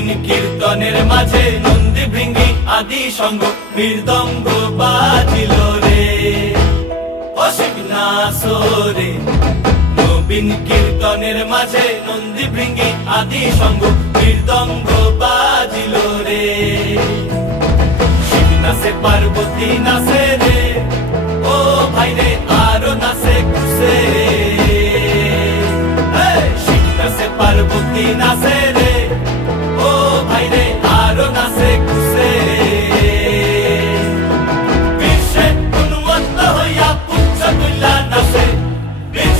নবীন কীর্তনের মাঝে নন্দী ভৃঙ্গি আদি সঙ্গ মৃদঙ্গ বাজিল রে, অসিক নাসরে। নবীন কীর্তনের মাঝে নন্দী ভৃঙ্গি আদি সঙ্গ মৃদঙ্গ বাজিল রে। শিব নাচে পার্বতী নাচে রে, ও ভাই রে আরো নাচে খুশে। শিব নাচে পার্বতী নাচে